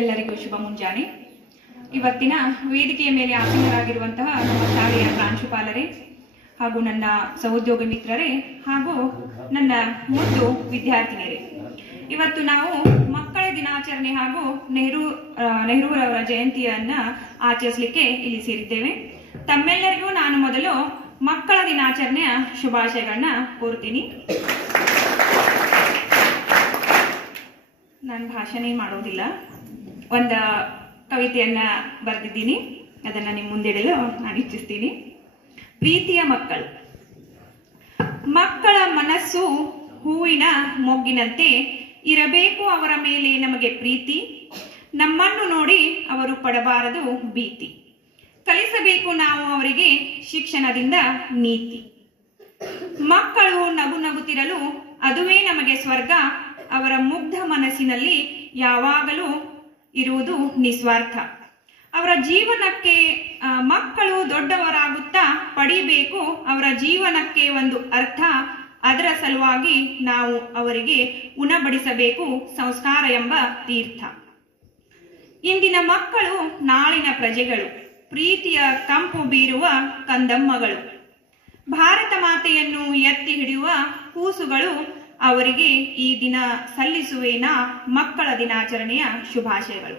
ಎಲ್ಲರಿಗೂ ಶುಭ ಮುಂಜಾನೆ. ಇವತ್ತಿನ ವೇದಿಕೆಯ ಮೇಲೆ ಆಸೀನರಾಗಿರುವಂತಹ ನಮ್ಮ ಶಾಲೆಯ ಪ್ರಾಂಶುಪಾಲರೇ ಹಾಗೂ ನನ್ನ ಸಹೋದ್ಯೋಗಿ ಮಿತ್ರರೇ ಹಾಗೂ ನನ್ನ ಮುದ್ದು ವಿದ್ಯಾರ್ಥಿನಿಯರೇ, ಇವತ್ತು ನಾವು ಮಕ್ಕಳ ದಿನಾಚರಣೆ ಹಾಗೂ ನೆಹರೂರವರ ಜಯಂತಿಯನ್ನ ಆಚರಿಸಲಿಕ್ಕೆ ಇಲ್ಲಿ ಸೇರಿದ್ದೇವೆ. ತಮ್ಮೆಲ್ಲರಿಗೂ ನಾನು ಮೊದಲು ಮಕ್ಕಳ ದಿನಾಚರಣೆಯ ಶುಭಾಶಯಗಳನ್ನ ಕೋರುತ್ತೀನಿ. ನಾನು ಭಾಷಣ ಮಾಡೋದಿಲ್ಲ, ಒಂದು ಕವಿತೆಯನ್ನ ಬರೆದಿದ್ದೀನಿ, ಅದನ್ನ ನಿಮ್ಮ ಮುಂದಿಡಲು ನಾನು ಇಚ್ಛಿಸ್ತೀನಿ. ಪ್ರೀತಿಯ ಮಕ್ಕಳು. ಮಕ್ಕಳ ಮನಸ್ಸು ಹೂವಿನ ಮೊಗ್ಗಿನಂತೆ ಇರಬೇಕು, ಅವರ ಮೇಲೆ ನಮಗೆ ಪ್ರೀತಿ. ನಮ್ಮನ್ನು ನೋಡಿ ಅವರು ಪಡಬಾರದು ಭೀತಿ. ಕಲಿಸಬೇಕು ನಾವು ಅವರಿಗೆ ಶಿಕ್ಷಣದಿಂದ ನೀತಿ. ಮಕ್ಕಳು ನಗು ನಗುತ್ತಿರಲು ಅದುವೇ ನಮಗೆ ಸ್ವರ್ಗ. ಅವರ ಮುಗ್ಧ ಮನಸ್ಸಿನಲ್ಲಿ ಯಾವಾಗಲೂ ಇರುವುದು ನಿಸ್ವಾರ್ಥ. ಅವರ ಜೀವನಕ್ಕೆ ಮಕ್ಕಳು ದೊಡ್ಡವರಾಗುತ್ತಾ ಪಡಿಬೇಕು ಅವರ ಜೀವನಕ್ಕೆ ಒಂದು ಅರ್ಥ. ಅದರ ಸಲುವಾಗಿ ನಾವು ಅವರಿಗೆ ಉಣಬಡಿಸಬೇಕು ಸಂಸ್ಕಾರ ಎಂಬ ತೀರ್ಥ. ಇಂದಿನ ಮಕ್ಕಳು ನಾಳಿನ ಪ್ರಜೆಗಳು, ಪ್ರೀತಿಯ ಕಂಪು ಬೀರುವ ಕಂದಮ್ಮಗಳು, ಭಾರತ ಮಾತೆಯನ್ನು ಎತ್ತಿ ಹಿಡಿಯುವ ಕೂಸುಗಳು. ಅವರಿಗೆ ಈ ದಿನ ಸಲ್ಲಿಸುವೇನಾ ಮಕ್ಕಳ ದಿನಾಚರಣೆಯ ಶುಭಾಶಯಗಳು.